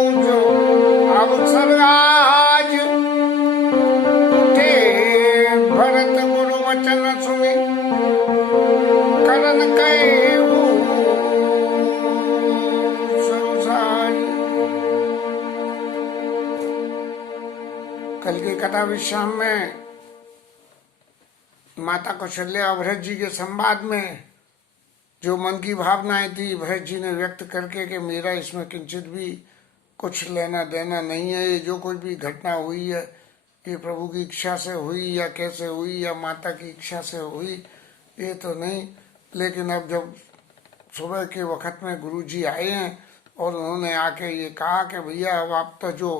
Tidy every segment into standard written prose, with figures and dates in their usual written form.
जो अवसर आज उठे, भरत गुरु वचन सुने करन कहु संसार। कल की कथा विश्राम में माता कौशल्या भरत जी के संवाद में जो मन की भावनाएं थी भरत जी ने व्यक्त करके कि मेरा इसमें किंचित भी कुछ लेना देना नहीं है, ये जो कोई भी घटना हुई है ये प्रभु की इच्छा से हुई या कैसे हुई या माता की इच्छा से हुई ये तो नहीं। लेकिन अब जब सुबह के वक्त में गुरु जी आए हैं और उन्होंने आके ये कहा कि भैया अब आप तो जो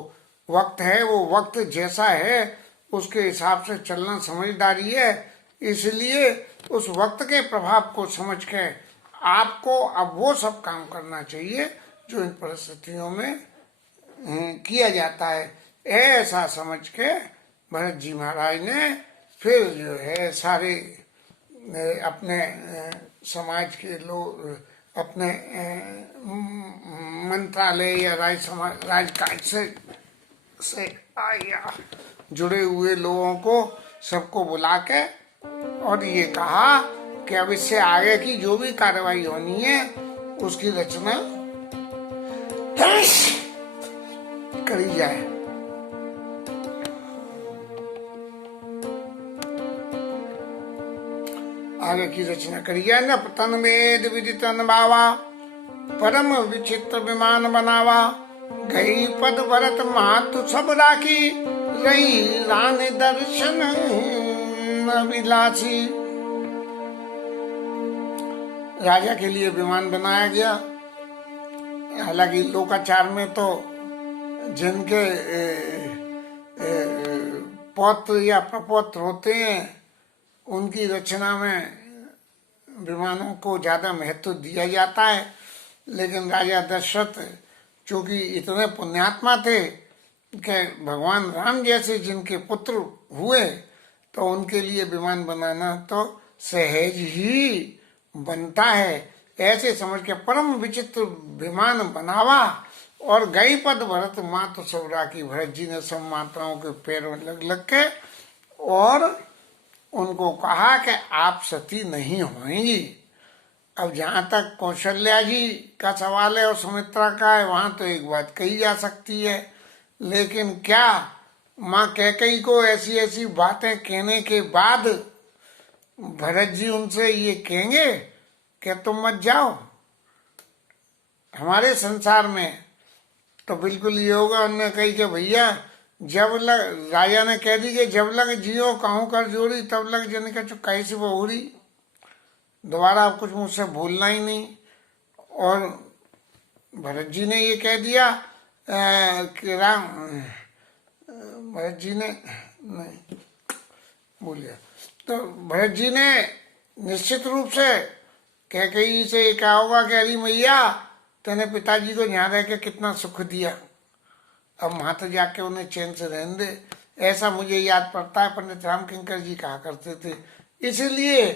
वक्त है वो वक्त जैसा है उसके हिसाब से चलना समझदारी है, इसलिए उस वक्त के प्रभाव को समझ के आपको अब वो सब काम करना चाहिए जो इन परिस्थितियों में किया जाता है। ऐसा समझ के भरत जी महाराज ने फिर जो है सारे अपने समाज के लोग, अपने मंत्रालय या राजकाज से आया जुड़े हुए लोगों को सबको बुला के और ये कहा कि अब इससे आगे की जो भी कार्रवाई होनी है उसकी रचना करी जाए। आगे की रचना करी जाए। न तन वेद विदितन बावा, परम विचित्र विमान बनावा, गई पद भरत महत्व सब राखी, रही रानी दर्शन अभिलाषी। राजा के लिए विमान बनाया गया। हालांकि लोकाचार में तो जिनके पौत्र या प्रपौत्र होते हैं उनकी रचना में विमानों को ज्यादा महत्व दिया जाता है, लेकिन राजा दशरथ चूंकि इतने पुण्यात्मा थे कि भगवान राम जैसे जिनके पुत्र हुए तो उनके लिए विमान बनाना तो सहज ही बनता है। ऐसे समझ के परम विचित्र विमान बनावा और गई पद भरत मातु सब राखी। भरत जी ने सब माताओं के पैरों लग लग के और उनको कहा कि आप सती नहीं होंगी। अब जहां तक कौशल्या जी का सवाल है और सुमित्रा का है वहां तो एक बात कही जा सकती है, लेकिन क्या माँ कैकेयी को ऐसी ऐसी बातें कहने के बाद भरत जी उनसे ये कहेंगे कि तुम मत जाओ हमारे संसार में? तो बिल्कुल ये होगा। उन्होंने कही कि भैया जब लग, राजा ने कह दी कि जब लग जियो कहूं कर जोड़ी तब लग जन का चुकाई से बहुरी, दोबारा आप कुछ मुझसे भूलना ही नहीं। और भरत जी ने ये कह दिया कि राम, भरत जी ने नहीं भूल गया, तो भरत जी ने निश्चित रूप से कैकेयी से क्या होगा कि अरे मैया तेने पिताजी को यहाँ रह के कितना सुख दिया, अब वहां तो जाके उन्हें चैन से रहने दे। ऐसा मुझे याद पड़ता है पंडित राम किंकर जी कहा करते थे। इसलिए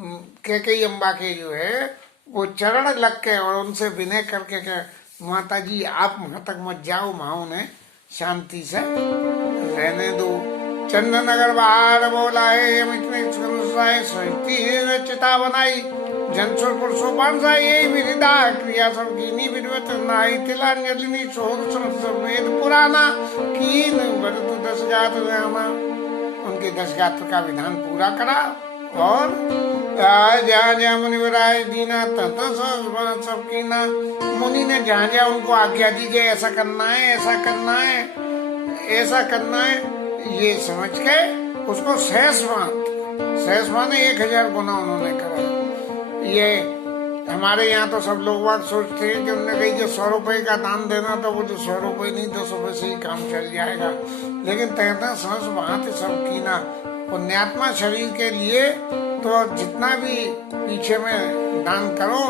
कैकेयी अम्बा के जो है वो चरण लग के और उनसे विनय करके के माता जी आप वहां तक मत जाओ, वहां उन्हें शांति से रहने दो। चंदन नगर बाहर बोला है चिता बनाई, जनसुरपुर सोपान सा यही विधा क्रिया सब कीनी विधवत नाई तिलांजलि सोर वेद पुराना कीन भरत 10 गात्र रामा। उनके 10 गात्र का विधान पूरा करा और जहाँ जहाँ मुनिवराय दीना तथा सब कीना। मुनि ने जहाँ जहाँ उनको आज्ञा दी कि ऐसा करना है ऐसा करना है ऐसा करना है, ये समझ के उसको सहस माने 1000 गुना उन्होंने करा। ये हमारे यहाँ तो सब लोग बात सोचते हैं कि उन्होंने कही कि 100 रुपए का दान देना तो वो जो 100 रुपए नहीं 10 रुपए से ही काम चल जाएगा, लेकिन तहता सांस वहां से सब कीना। पुण्यात्मा शरीर के लिए तो जितना भी पीछे में दान करो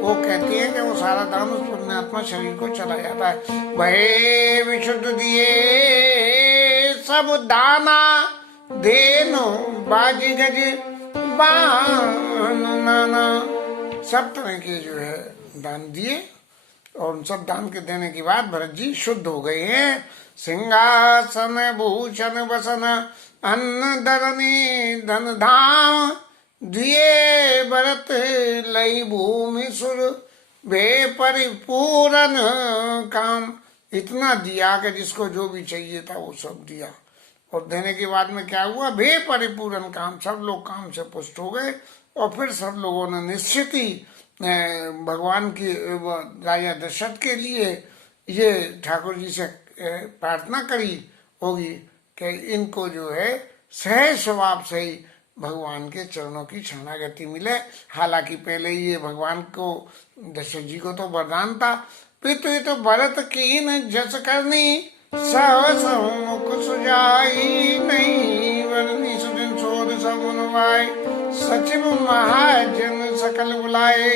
वो कहते हैं कि वो सारा दान उस पुण्यात्मा शरीर को चला जाता है। भय विशुद्ध दिए सब दाना देनो बाजी गज बान नाना, सब तरह के जो है दान दिए और उन सब दान के देने के बाद भरत जी शुद्ध हो गए हैं। सिंहासन भूषण बसन अन्न धरनी धन धाम, दिए भरत लई भूमि सुर वे परिपूरन काम। इतना दिया कि जिसको जो भी चाहिए था वो सब दिया। और देने के बाद में क्या हुआ, वे परिपूरन काम, सब लोग काम से पुष्ट हो गए। और फिर सब लोगों ने निश्चित ही भगवान की राजा दशरथ के लिए ये ठाकुर जी से प्रार्थना करी होगी कि इनको जो है सहज स्वभाव से ही भगवान के चरणों की शरणागति मिले। हालांकि पहले ये भगवान को दशरथ जी को तो वरदान था, पितु तो भरत कीन जस करनी सहस मुख सुजाई नहीं, वरनी सुदिन शोध समुनवाय सचिव महाजन सकल बुलाए।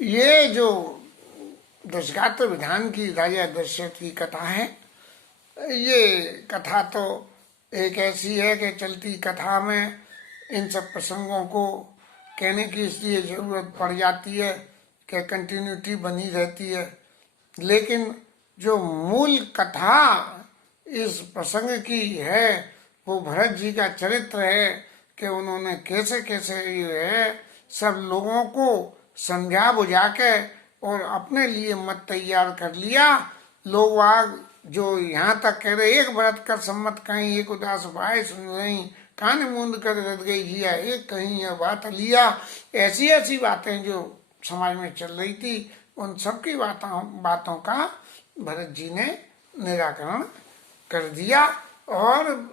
ये जो दशगात्र विधान की राजा दशरथ की कथा है, ये कथा तो एक ऐसी है कि चलती कथा में इन सब प्रसंगों को कहने की इसलिए जरूरत पड़ जाती है कि कंटिन्यूटी बनी रहती है। लेकिन जो मूल कथा इस प्रसंग की है वो भरत जी का चरित्र है कि उन्होंने कैसे कैसे ये है सब लोगों को समझा बुझा के और अपने लिए मत तैयार कर लिया। लोग वाग जो यहाँ तक कह रहे एक भरत कर सम्मत कहीं एक उदास भाई सुन रही, कान मूंद कर रद गई जिया एक कहीं यह बात लिया। ऐसी ऐसी बातें जो समाज में चल रही थी उन सब की बातों का भरत जी ने निराकरण कर दिया। और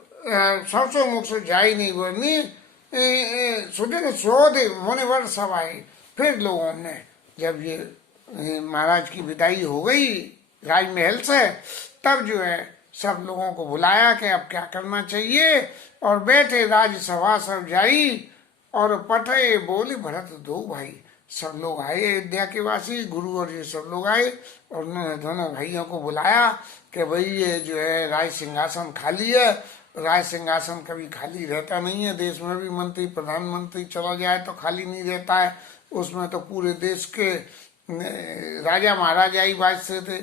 सौ मुख से जाई नहीं बोलनी सुदिन शोध मुनिवर सब आए। फिर लोगों ने जब ये महाराज की विदाई हो गई राजमहल से, तब जो है सब लोगों को बुलाया कि अब क्या करना चाहिए। और बैठे राजसभा सब जाई और पटे बोली भरत दो भाई। सब लोग आए, अयोध्या के वासी गुरु और ये सब लोग आए और उन्होंने दोनों भाइयों को बुलाया कि भाई ये जो है राज सिंहासन खाली है। राज सिंहासन कभी खाली रहता नहीं है, देश में भी मंत्री प्रधानमंत्री चला जाए तो खाली नहीं रहता है, उसमें तो पूरे देश के राजा महाराजा ही बाजते थे,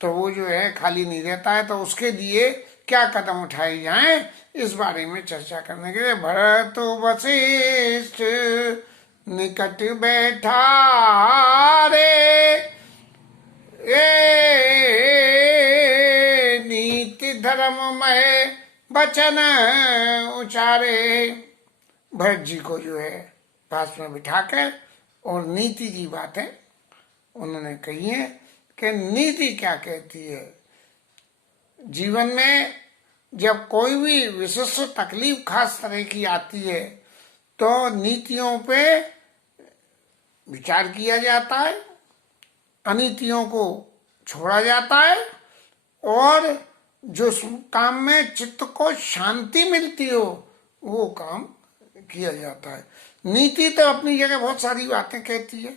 तो वो जो है खाली नहीं रहता है। तो उसके लिए क्या कदम उठाए जाएं, इस बारे में चर्चा करने के लिए भरत वशिष्ठ निकट बैठा रे, नीति धर्म में वचन उचारे। भरत जी को जो है पास में बिठा कर और नीति की बातें उन्होंने कही है कि नीति क्या कहती है। जीवन में जब कोई भी विशिष्ट तकलीफ खास तरह की आती है तो नीतियों पे विचार किया जाता है, अनीतियों को छोड़ा जाता है और जो काम में चित्त को शांति मिलती हो वो काम किया जाता है। नीति तो अपनी जगह बहुत सारी बातें कहती है।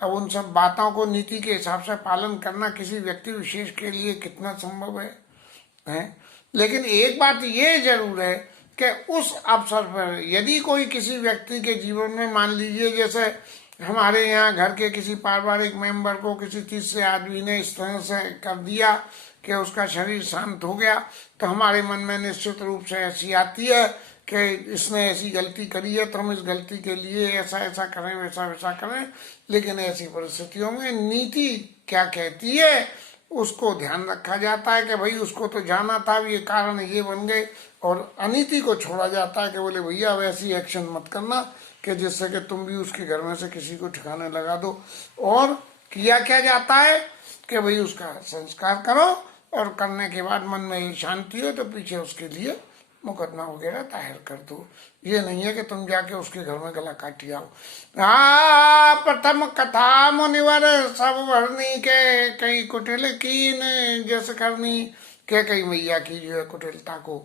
अब उन सब बातों को नीति के हिसाब से पालन करना किसी व्यक्ति विशेष के लिए कितना संभव है? लेकिन एक बात ये जरूर है कि उस अवसर पर यदि कोई किसी व्यक्ति के जीवन में मान लीजिए जैसे हमारे यहाँ घर के किसी पारिवारिक मेंबर को किसी तीसरे आदमी ने इस तरह से कर दिया कि उसका शरीर शांत हो गया, तो हमारे मन में निश्चित रूप से ऐसी आती है कि इसने ऐसी गलती करी है तो हम इस गलती के लिए ऐसा ऐसा करें वैसा वैसा करें। लेकिन ऐसी परिस्थितियों में नीति क्या कहती है उसको ध्यान रखा जाता है कि भाई उसको तो जाना था, ये कारण ये बन गए, और अनीति को छोड़ा जाता है कि बोले भैया वैसी एक्शन मत करना कि जिससे कि तुम भी उसके घर में से किसी को ठिकाने लगा दो। और किया क्या जाता है कि भाई उसका संस्कार करो और करने के बाद मन में शांति हो तो पीछे उसके लिए मुकदमा वगैरह दायर कर दो। ये नहीं है कि तुम जाके उसके घर में गला काटी आओ। प्रथम कथा मुनिवर सब भरनी के कई कुटिल कीन जस करनी, के कई मैया की जो है कुटिलता को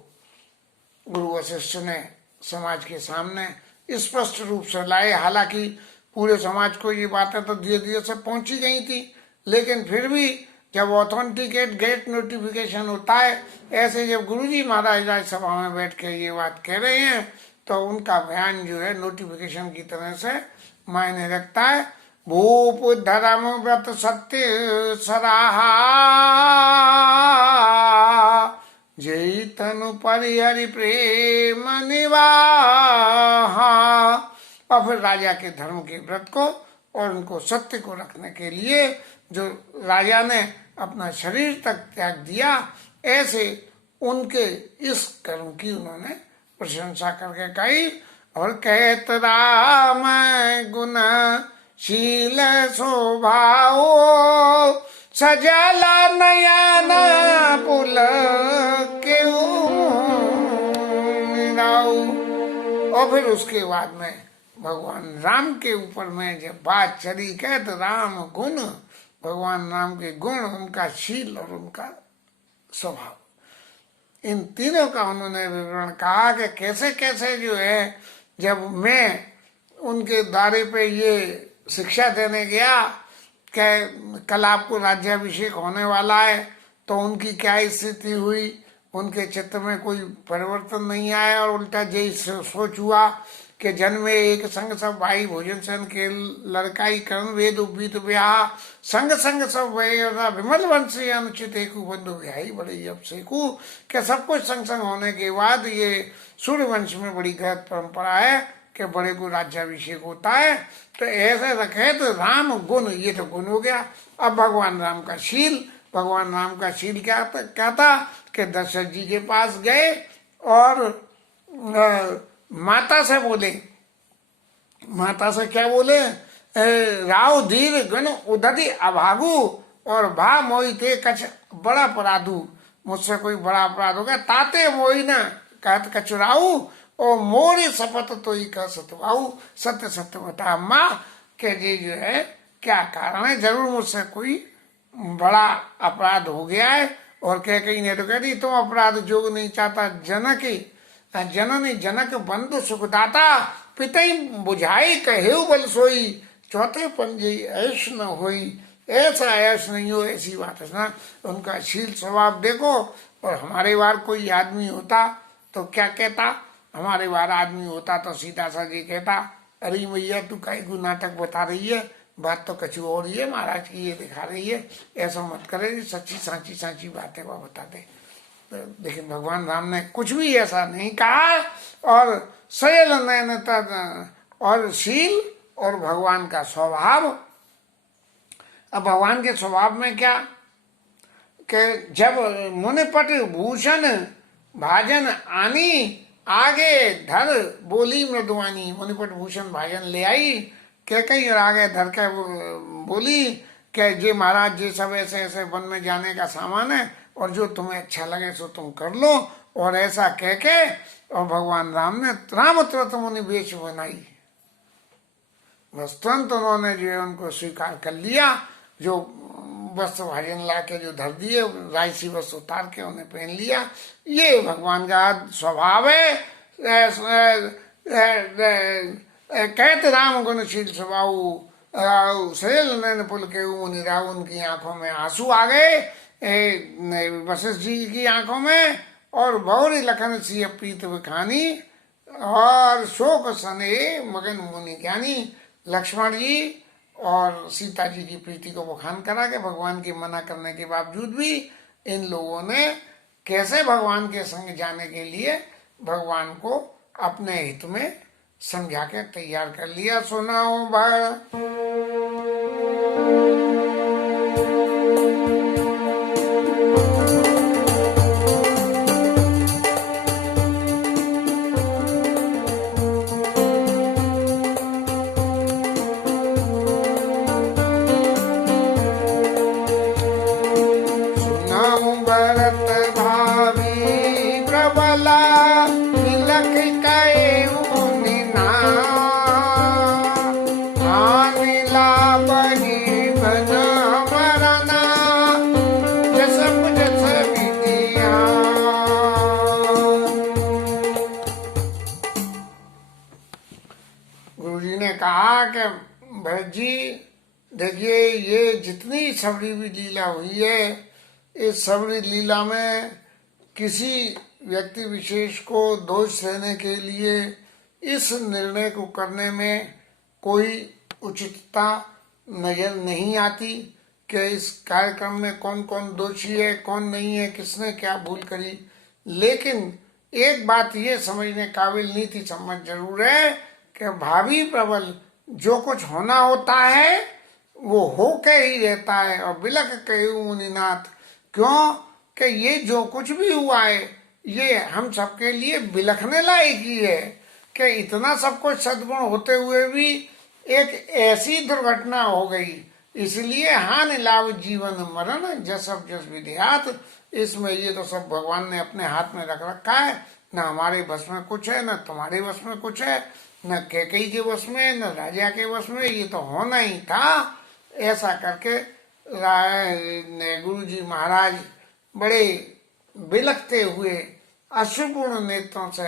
गुरु वशिष्ठ ने समाज के सामने स्पष्ट रूप से लाए। हालांकि पूरे समाज को ये बातें तो धीरे धीरे से पहुंची गई थी, लेकिन फिर भी जब ऑथेंटिकेट गेट नोटिफिकेशन होता है, ऐसे जब गुरुजी महाराज राज्यसभा में बैठ के ये बात कह रहे हैं तो उनका बयान जो है नोटिफिकेशन की तरह से मायने रखता है। भूप धर्म व्रत सत्य सराहा, जय तनु परिहरि प्रेम निवाहा। और फिर राजा के धर्म के व्रत को और उनको सत्य को रखने के लिए जो राजा ने अपना शरीर तक त्याग दिया, ऐसे उनके इस कर्म की उन्होंने प्रशंसा करके कही। और कहत राम गुण शील स्वभाव, सजला नयन पुल के और फिर उसके बाद में भगवान राम के ऊपर में जब बात चली, कहते राम गुण, भगवान राम के गुण, उनका शील और उनका स्वभाव, इन तीनों का उन्होंने विवरण कहा कि कैसे कैसे जो है, जब मैं उनके द्वारे पे ये शिक्षा देने गया कि कल आपको राज्याभिषेक होने वाला है, तो उनकी क्या स्थिति हुई, उनके चित्त में कोई परिवर्तन नहीं आया और उल्टा यही सोच हुआ कि जन्म में एक संग सब भाई, भोजन सन के लड़काई करण वेद उपवीत ब्याह, संग संग सब वह विमल वंश अनुचित एक बंधु ब्याही बड़े अब सेकू, कि सब कुछ संग संग होने के बाद ये सूर्य वंश में बड़ी गलत परंपरा है कि बड़े को राज्याभिषेक होता है। तो ऐसे रखे तो राम गुण, ये तो गुण हो गया। अब भगवान राम का शील, भगवान राम का शील क्या था कि दशरथ जी के पास गए और माता से बोले, माता से क्या बोले, राव धीर गण उदधि अभागु और भा मोहि ते कछ बड़ा अपराधु, मुझसे कोई बड़ा अपराध हो गया, ताते मोहि न कहत कचुराऊ और मोरी शपथ तो ही कह सतवाऊ, सत्य सत्य बता माँ के जी जो है क्या कारण है, जरूर मुझसे कोई बड़ा अपराध हो गया है। और कह कहीं ने तो कह दी, तुम अपराध जोग नहीं चाहता जनक जननी जनक बंधु सुखदाता, पितई बुझाई कहेऊ बल सोई, चौथे पंजे ऐश न होई, ऐसा ऐश नहीं हो, ऐसी बात है ना। उनका शील स्वभाव देखो। और हमारे बार कोई आदमी होता तो क्या कहता, हमारे बार आदमी होता तो सीधा सा जी कहता, अरे मैया तू कई गु नाटक बता रही है, बात तो कछु और ही है, महाराज की ये दिखा रही है, ऐसा मत करे, सच्ची सांची सांची बातें वह बता दे। लेकिन भगवान राम ने कुछ भी ऐसा नहीं कहा। और सयल नयनता और शील और भगवान का स्वभाव। अब भगवान के स्वभाव में क्या कि जब मुनिपट भूषण भाजन आनी, आगे धर बोली मृदुआनी, मुनिपट भूषण भाजन ले आई कह कहीं और आगे धर के बोली कि जे महाराज जी सब ऐसे ऐसे वन में जाने का सामान है और जो तुम्हें अच्छा लगे सो तुम कर लो। और ऐसा कह के और भगवान राम ने राम तुरंत मुनि वेश बनाई, बस तुरंत उन्होंने जो है उनको स्वीकार कर लिया। जो वस्त्र भाजन ला के जो धर दिए, रायसी वस्त्र उतार के उन्हें पहन लिया। ये भगवान का स्वभाव है। कहते राम गुणशील स्वभाव, सैल नैन पुल के मुनि राव, उनकी आंखों में आंसू आ गए, वशिष्ठ जी की आंखों में। और बहुरी लखन सी प्रीत बखानी, और शोक सने मगन मुनि ज्ञानी। लक्ष्मण जी और सीता जी की प्रीति को बखान करा के भगवान के मना करने के बावजूद भी इन लोगों ने कैसे भगवान के संग जाने के लिए भगवान को अपने हित में समझा के तैयार कर लिया। सुनाओ भाई भरत जी देखिए, ये जितनी सबरी भी लीला हुई है, इस सबरी लीला में किसी व्यक्ति विशेष को दोष देने के लिए इस निर्णय को करने में कोई उचितता नजर नहीं आती कि इस कार्यक्रम में कौन कौन दोषी है, कौन नहीं है, किसने क्या भूल करी। लेकिन एक बात ये समझने काबिल नीति समझ जरूर है कि भावी प्रबल जो कुछ होना होता है वो होके ही रहता है। और बिलख के मुनिनाथ, क्यों कि ये जो कुछ भी हुआ है ये हम सबके लिए बिलखने लायक ही है कि इतना सब कुछ सद्गुण होते हुए भी एक ऐसी दुर्घटना हो गई। इसलिए हानि लाभ जीवन मरण जसब जस विधियात, इसमें ये तो सब भगवान ने अपने हाथ में रख रखा है। न हमारे बस में कुछ है, न तुम्हारे बस में कुछ है, न कैकेयी के बस में, न राजा के बस में, ये तो होना ही था। ऐसा करके गुरु जी महाराज बड़े बिलखते हुए अश्रुपूर्ण नेत्रों से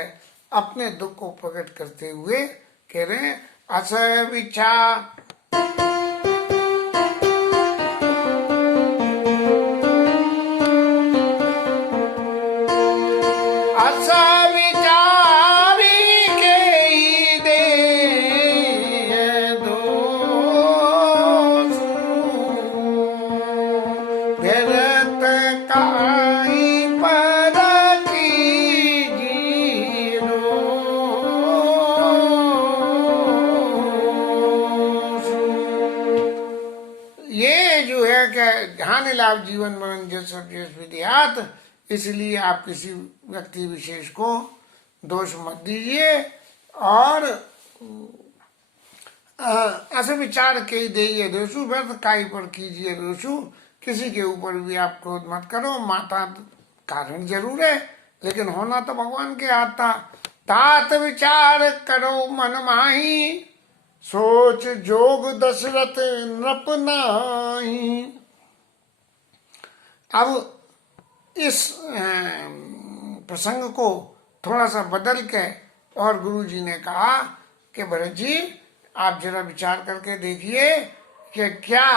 अपने दुख को प्रकट करते हुए कह रहे हैं, अस विचार हानि लाभ जीवन मरण जस विधियात। इसलिए आप किसी व्यक्ति विशेष को दोष मत दीजिए और ऐसे विचार के दे दोषु व्यर्थ काई पर कीजिए दोषु। किसी के ऊपर भी आप क्रोध मत करो। माता कारण जरूर है लेकिन होना तो भगवान के हाथ था। तात विचार करो मन माही, सोच जोग दशरथ नृप नाही। अब इस प्रसंग को थोड़ा सा बदल के और गुरु जी ने कहा कि भरत जी आप जरा विचार करके देखिए कि क्या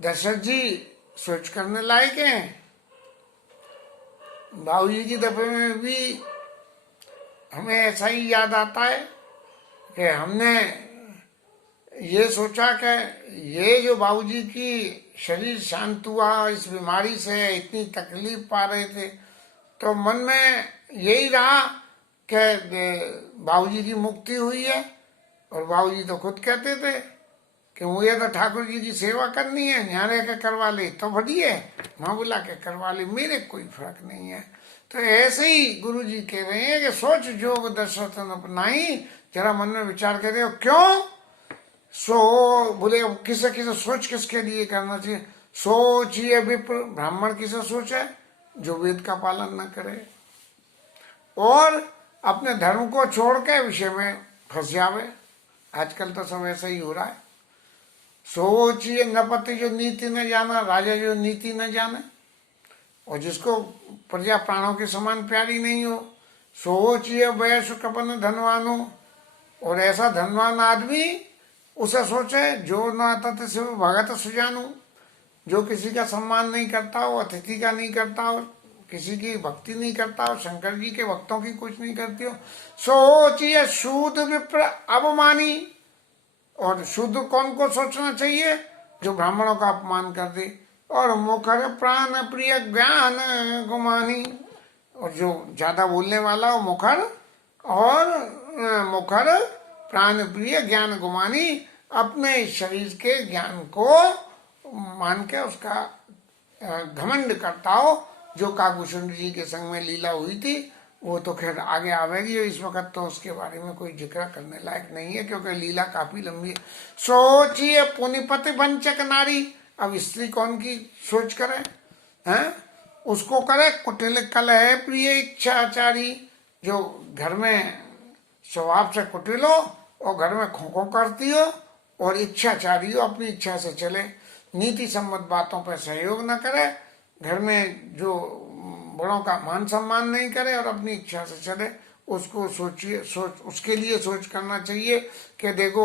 दशरथ जी सोच करने लायक हैं। बाबूजी की दफे में भी हमें ऐसा ही याद आता है कि हमने ये सोचा कि ये जो बाबूजी की शरीर शांत हुआ, इस बीमारी से इतनी तकलीफ पा रहे थे, तो मन में यही रहा कि बाबूजी की मुक्ति हुई है। और बाबूजी तो खुद कहते थे कि मुझे तो ठाकुर जी की सेवा करनी है, यहाँ रह के करवा ले तो बढ़िया है, वहाँ बुला के करवा ले, मेरे कोई फर्क नहीं है। तो ऐसे ही गुरु जी कह रहे हैं कि सोच जोग दशरथ अपनाई। जरा मन में विचार कर रहे हो क्यों बोले किसे किसे सोच किसके लिए करना चाहिए। सोच ये विप्र ब्राह्मण किसे सोच है जो वेद का पालन न करे और अपने धर्म को छोड़ के विषय में फंस जावे। आजकल तो सब ऐसा ही हो रहा है। सोच ये नपति जो नीति न जाना, राजा जो नीति न जाने, और जिसको प्रजा प्राणों के समान प्यारी नहीं हो। सोच ये वयस कपन धनवान हो, और ऐसा धनवान आदमी उसे सोचे जो न आता से भगत सुजानू, जो किसी का सम्मान नहीं करता हो, अतिथि का नहीं करता हो, किसी की भक्ति नहीं करता हो, शंकर जी के भक्तों की कुछ नहीं करती हो। सोचिए शूद्र विप्र अवमानी, और शूद्र कौन को सोचना चाहिए जो ब्राह्मणों का अपमान कर दे। और मुखर प्राण प्रिय ज्ञान गुमानी, और जो ज्यादा बोलने वाला हो मुखर, और मुखर प्राण प्रिय ज्ञान गुमानी, अपने शरीर के ज्ञान को मान के उसका घमंड करता हो। जो काकभूषण जी के संग में लीला हुई थी वो तो खैर आगे आवेगी, इस वक्त तो उसके बारे में कोई जिक्र करने लायक नहीं है क्योंकि लीला काफी लंबी है। सोचिए पुनिपति वंचक नारी, अब स्त्री कौन की सोच करे हैं, उसको करे कुटिल कल है प्रिय इच्छाचारी, जो घर में स्वभाव से कुटिल हो और घर में खोखो करती हो और इच्छाचारी हो, अपनी इच्छा से चले, नीति सम्मत बातों पर सहयोग न करे, घर में जो बड़ों का मान सम्मान नहीं करे और अपनी इच्छा से चले। उसको सोचिए, उसके लिए सोच करना चाहिए कि देखो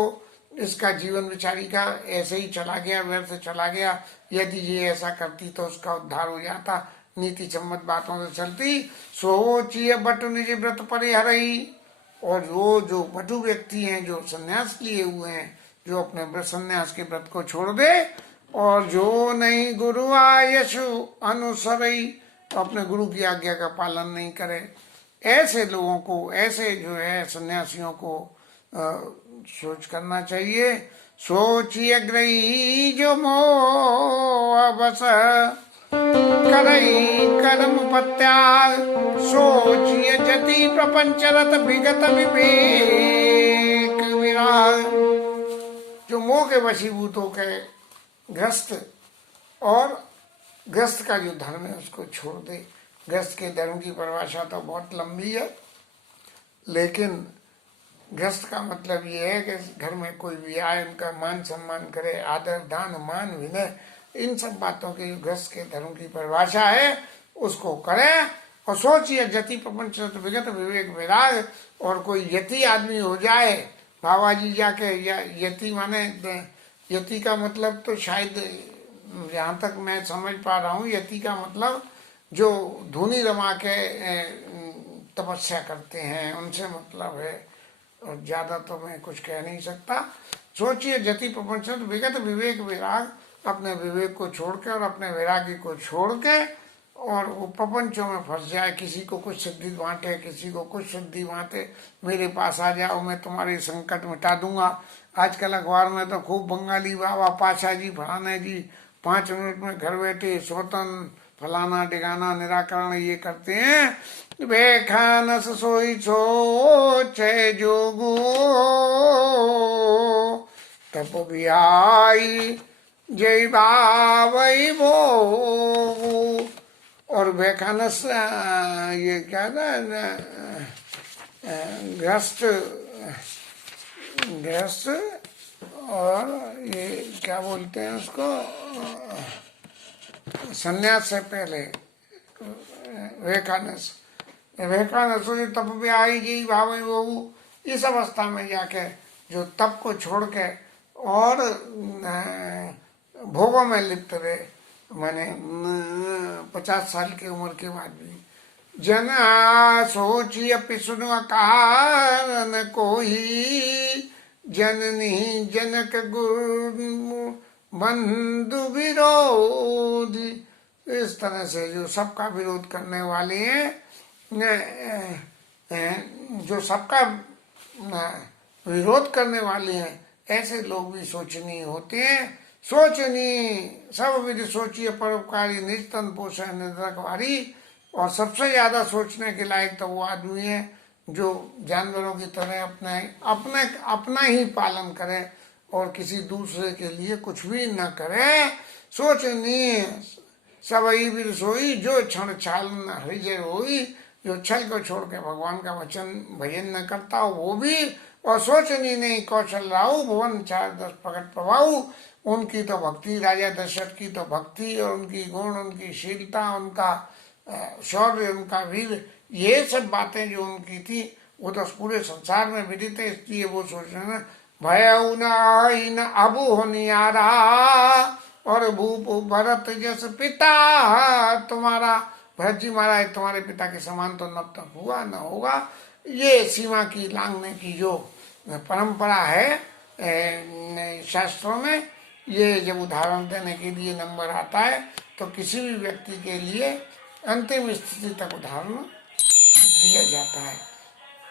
इसका जीवन बेचारी का ऐसे ही चला गया, व्यर्थ चला गया। यदि ये ऐसा करती तो उसका उद्धार हो जाता, नीति सम्मत बातों से चलती। सोचिए बटु निज व्रत परिहरई, और वो जो बटु व्यक्ति हैं जो संन्यास लिए हुए हैं, जो अपने व्रत संन्यास के व्रत को छोड़ दे, और जो नहीं गुरु आयशु अनुसरई, तो अपने गुरु की आज्ञा का पालन नहीं करे, ऐसे लोगों को, ऐसे जो है सन्यासियों को सोच करना चाहिए। सोचिए ग्रही जो मोह बस करई कर्म पत्याग, सोचिए जति प्रपंचरत विगत विवेक विराग। जो मोह के वशीभूत होकर ग्रस्त, और ग्रस्त का जो धर्म है उसको छोड़ दे। ग्रस्त के धर्म की परिभाषा तो बहुत लंबी है, लेकिन ग्रस्त का मतलब ये है कि घर में कोई भी आए उनका मान सम्मान करे, आदर दान मान विनय, इन सब बातों की ग्रस्त के धर्म की परिभाषा है उसको करे। और सोचिए जति प्रपंच विगत विवेक विराग, और यति यति आदमी हो जाए, बाबा जी जाके, या यति माने, यति का मतलब तो शायद जहाँ तक मैं समझ पा रहा हूँ, यति का मतलब जो धुनी रमा के तपस्या करते हैं, उनसे मतलब है, और ज्यादा तो मैं कुछ कह नहीं सकता। सोचिए जति प्रपंच विगत विवेक विराग, अपने विवेक को छोड़ के और अपने वैराग्य को छोड़ के, और वो प्रपंचों में फंस जाए, किसी को कुछ सिद्धि बांटे, किसी को कुछ सिद्धि बांटे, मेरे पास आ जाओ मैं तुम्हारे संकट मिटा दूंगा। आजकल अखबार में तो खूब बंगाली बाबा पाशा जी फलाने जी 5 मिनट में घर बैठे स्वतन फलाना डिगाना निराकरण ये करते हैं। बेखानस सोई सोचे जोगो तप भी आई जय बाबई वो। और बेखानस ये क्या था, ग्रस्त, ग्रस्त, और ये क्या बोलते हैं उसको, संन्यास से पहले वेकानस, वेकानस तप भी आएगी भाव वो। इस अवस्था में जाके जो तप को छोड़ के और भोगों में लिप्त रहे, माने 50 साल की उम्र के बाद भी, जन सोची अपि सुनु कारण कोई, जननी जनक गुरु बंधु विरोधी। इस तरह से जो सबका विरोध करने वाले हैं, जो सबका विरोध करने वाले हैं, ऐसे लोग भी सोचनीय होते हैं। सोचनीय सब विधि सोचिए परोपकारी, निज तन पोषण निद्रकवारी। और सबसे ज्यादा सोचने के लायक तो वो आदमी है जो जानवरों की तरह अपना ही पालन करे और किसी दूसरे के लिए कुछ भी न करे। सोचनीय सबई भी सोई, जो क्षण छाल न हरिजय होई, जो छल को छोड़ के भगवान का वचन भजन न करता हो वो भी। और सोचनी नहीं कौशल राहु, भुवन 4-10 प्रकट प्रभाव। उनकी तो भक्ति, राजा दशरथ की तो भक्ति, और उनकी गुण, उनकी शीलता, उनका शौर्य, उनका वीर, ये सब बातें जो उनकी थी वो तो पूरे संसार में विदित है। इसलिए वो सोच रहे हैं भय न अबू होनियारा, और भूप भरत जस पिता तुम्हारा। भरत जी महाराज तुम्हारे पिता के समान तो न तक हुआ न होगा। ये सीमा की लांघने की जो परंपरा है शास्त्रों में, ये जब उदाहरण देने के लिए नंबर आता है तो किसी भी व्यक्ति के लिए अंतिम स्थिति तक उदाहरण दिया जाता है।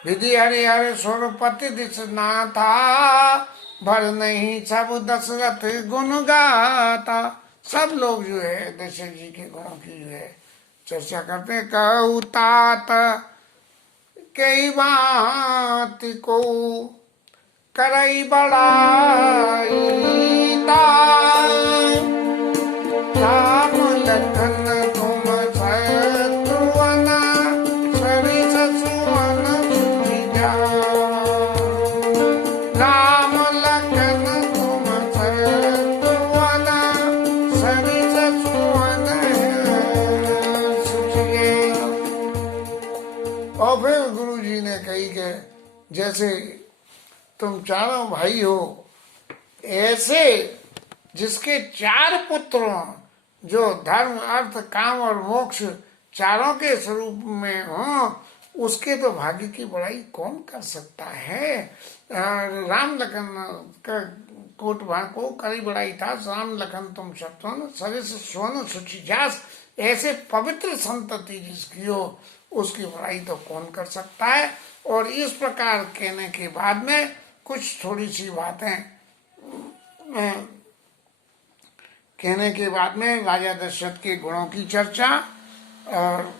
विधि हरि हरि स्वरूपति दिस नाथा, भर नहीं सब दशरथ गुण गाता। सब लोग जो है दशरथ जी के गुणों की जो है चर्चा करते हैं। कहू तात कई बात को करई बड़ाई, राम लखन तुम शत्रुघ्न सरिस सुमन बुझिया। राम लखन तुम शत्रुघ्न सरिस सुमन सुझिया। और फिर गुरु जी ने कही कि जैसे तुम चारों भाई हो, ऐसे जिसके 4 पुत्र हों, जो धर्म अर्थ काम और मोक्ष चारों के स्वरूप में हो, उसके तो भाग्य की बड़ाई कौन कर सकता है। राम लखन कोट भाको करी बड़ाई था, राम लखन तुम शत्रुघ्न, सरिस सोन सुचि जास। ऐसे पवित्र संतति जिसकी हो उसकी बड़ाई तो कौन कर सकता है। और इस प्रकार कहने के बाद में कुछ थोड़ी सी बातें कहने के बाद में राजा दशरथ के गुणों की चर्चा और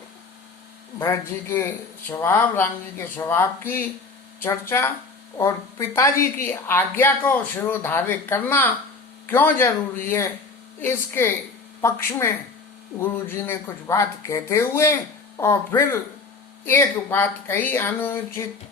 भरत जी के स्वभाव, राम जी के स्वभाव की चर्चा और पिताजी की आज्ञा को शिरोधार्य करना क्यों जरूरी है, इसके पक्ष में गुरु जी ने कुछ बात कहते हुए और फिर एक बात कही अनुचित।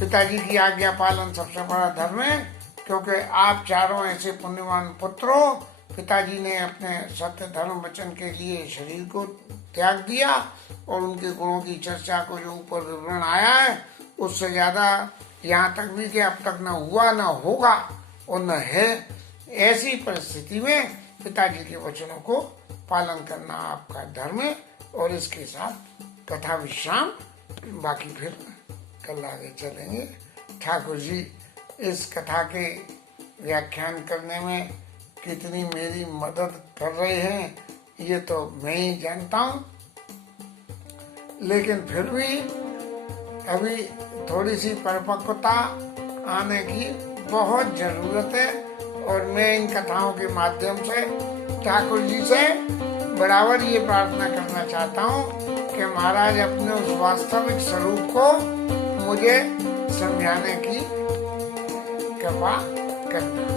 पिताजी की आज्ञा पालन सबसे बड़ा धर्म है, क्योंकि आप चारों ऐसे पुण्यवान पुत्र हो। पिताजी ने अपने सत्य धर्म वचन के लिए शरीर को त्याग दिया और उनके गुणों की चर्चा को जो ऊपर विवरण आया है उससे ज्यादा यहाँ तक भी कि अब तक न हुआ न होगा और न है। ऐसी परिस्थिति में पिताजी के वचनों को पालन करना आपका धर्म है। और इसके साथ कथा विश्राम, बाकी फिर कल आगे चलेंगे। ठाकुर जी इस कथा के व्याख्यान करने में कितनी मेरी मदद कर रहे हैं ये तो मैं ही जानता हूँ, लेकिन फिर भी अभी थोड़ी सी परिपक्वता आने की बहुत जरूरत है। और मैं इन कथाओं के माध्यम से ठाकुर जी से बराबर ये प्रार्थना करना चाहता हूँ कि महाराज अपने उस वास्तविक स्वरूप को मुझे समझाने की कृपा करना।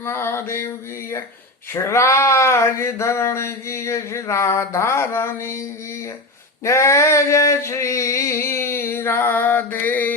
महादेव की जय, श्री राज धरण की जय, श्री राधा रानी की जय, जय जय श्री राधे।